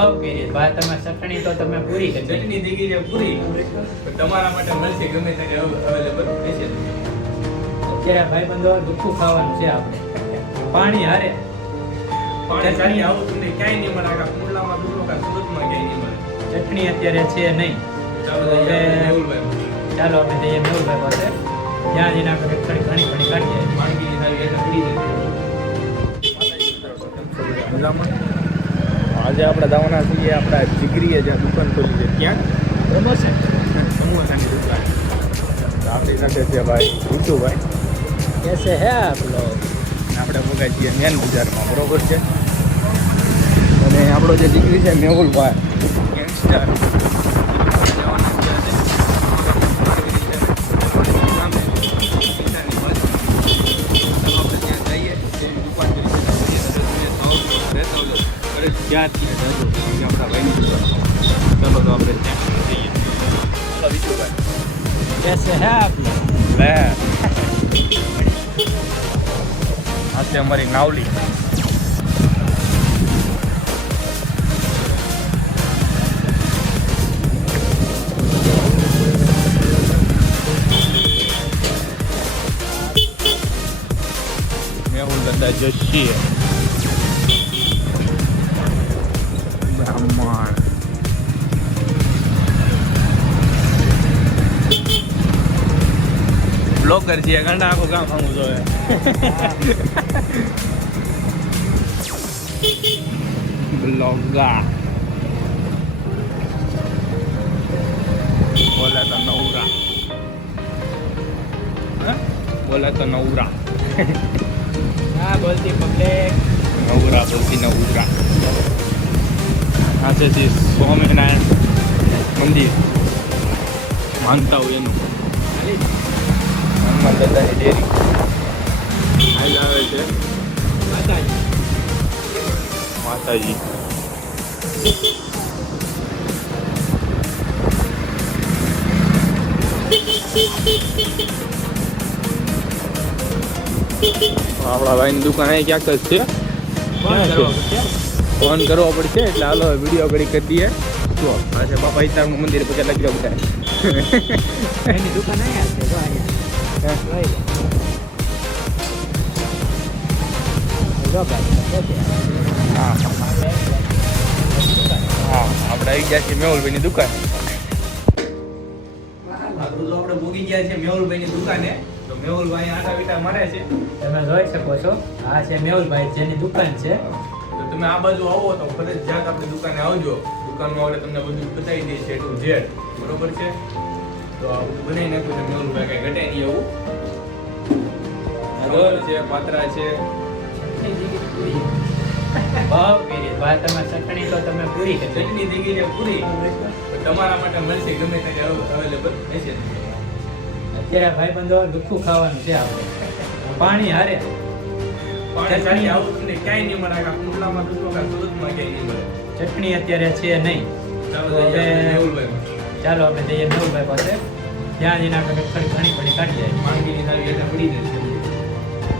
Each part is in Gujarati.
ઓકે ભાઈ તમે ચટણી તો તમે પૂરી કરી ચટણી દીધી છે પૂરી પણ તમારા માટે મળશે ગમે ત્યારે અવેલેબલ રહેશે. અત્યારે ભાઈબંધો દુખું ખાવાનું છે આપણે પાણી હારે પાણી ચાલી આવું તમને ક્યાંય નહીં મળે. આખા કુંડલામાં દૂધનો કા સુરતમાં ક્યાંય નહીં મળે. ચટણી અત્યારે છે નહીં. ચાલો હવે મેહુલભાઈ ચાલો આપણે જઈએ મેહુલભાઈ પાસે. ત્યાં જઈને આપણે થોડી ઘણી કાઢીએ. માંગી સારી એટલે પડી જશે. આજે આપણે દાવાના છીએ આપણા જીગરીએ જ્યાં દુકાન ખોલી છે ત્યાં પ્રમોશન સમોસાની દુકાન. આપણી સાથે છે ભાઈ ઋતુભાઈ. कैसे है आप लोग? આપણે મગાઈ છીએ મેન બજારમાં, બરોબર છે. અને આપણો જે દીકરી છે મેહુલભાઈ ગેંગસ્ટર ક્યાંથી આપણા ભાઈની દુકાન. ચાલો તો આપણે ત્યાં જઈએ. ચાલો વિશુભાઈ. कैसे है आप लोग? લે આ છે અમારી નાવલી. મેહુલ દાદા જશી બ્રાહ્મણ. બ્લોગર છે ઘણા આખું કામ ખાવું જોઈએ. બ્લોગા બોલે તો નવરા. બોલે તો નવરા. हाँ बोलती पब्लिक. નવરા બોલતી નવરા. આ છે તે સ્વામિનારાયણ મંદિર માનતા હોય એનું. હનુમાન દાદાની ડેરી હાલ આવે છે માતાજી. આપણા ભાઈની દુકાન અહીં ક્યાંક જ છે. ફોન કરવો પડશે એટલે હાલો વિડીયો ઘડી કરી દઈએ. જો આ છે બાપા ઈતારનું મંદિર પછી લખી દઉં બધા. એની દુકાન અહીંયા છે. જો અહીંયા. જો ભાઈ. હા આપણે આવી ગયા છીએ મેહુલભાઈની દુકાન. આપણે ભૂગી ગયા છે મેહુલભાઈની દુકાને. તો મેહુલભાઈ આટા વીટા મારે છે. તમે જોઈ શકો છો આ છે મેહુલભાઈ જેની દુકાન છે. તો તમે આ બાજુ આવો તો ફરજિયાત આપણી દુકાને આવજો. દુકાનમાં આપણે તમને બધું બતાવી દઈએ છે ટુ ઝેડ, બરોબર છે. તો આ બધું બનાવી નાખ્યું છે મેહુલભાઈ, કાંઈ ઘટે નહીં એવું. રોલ છે, પાત્રા છે. ભાઈ તમે ચટણી તો તમે પૂરી કરી ચટણી દીધી છે પૂરી પણ તમારા માટે મળશે ગમે ત્યારે અવેલેબલ રહેશે. અત્યારે ભાઈબંધો દુખું ખાવાનું છે આપણે પાણી હારે પાણી ચાલી આવું તમને ક્યાંય નહીં મળે. આખા કુંડલામાં દૂધનો કા સુરતમાં ક્યાંય નહીં મળે. ચટણી અત્યારે છે નહીં. ચાલો તો હવે મેહુલભાઈ ચાલો આપણે જઈએ મેહુલભાઈ પાસે. ત્યાં જઈને આપણે થોડી ઘણી કાઢીએ. માંગીની સારી એટલે પડી જશે.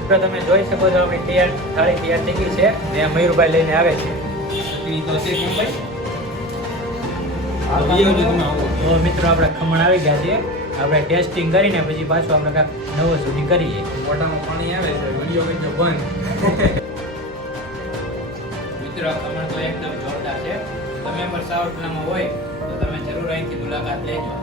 તો તમે જોઈ શકો છો આપણી થાળી તૈયાર થઈ ગઈ છે ને મયુરભાઈ લઈને આવે છે. ચટણી તો છે કેમ ભાઈ? તો મિત્રો આપણે ખમણ આવી ગયા છે. આપણે ટેસ્ટિંગ કરીને પછી પાછું આપણે કાંઈક નવો શૂટિંગ કરીએ. મોઢામાં પાણી આવે છે, વિડીયો કરજો બંધ. મિત્રો આ ખમણ તો એકદમ જોરદાર છે. તમે પણ સાવરકુંડલામાં હોય તો તમે જરૂર અહીંથી મુલાકાત લેજો.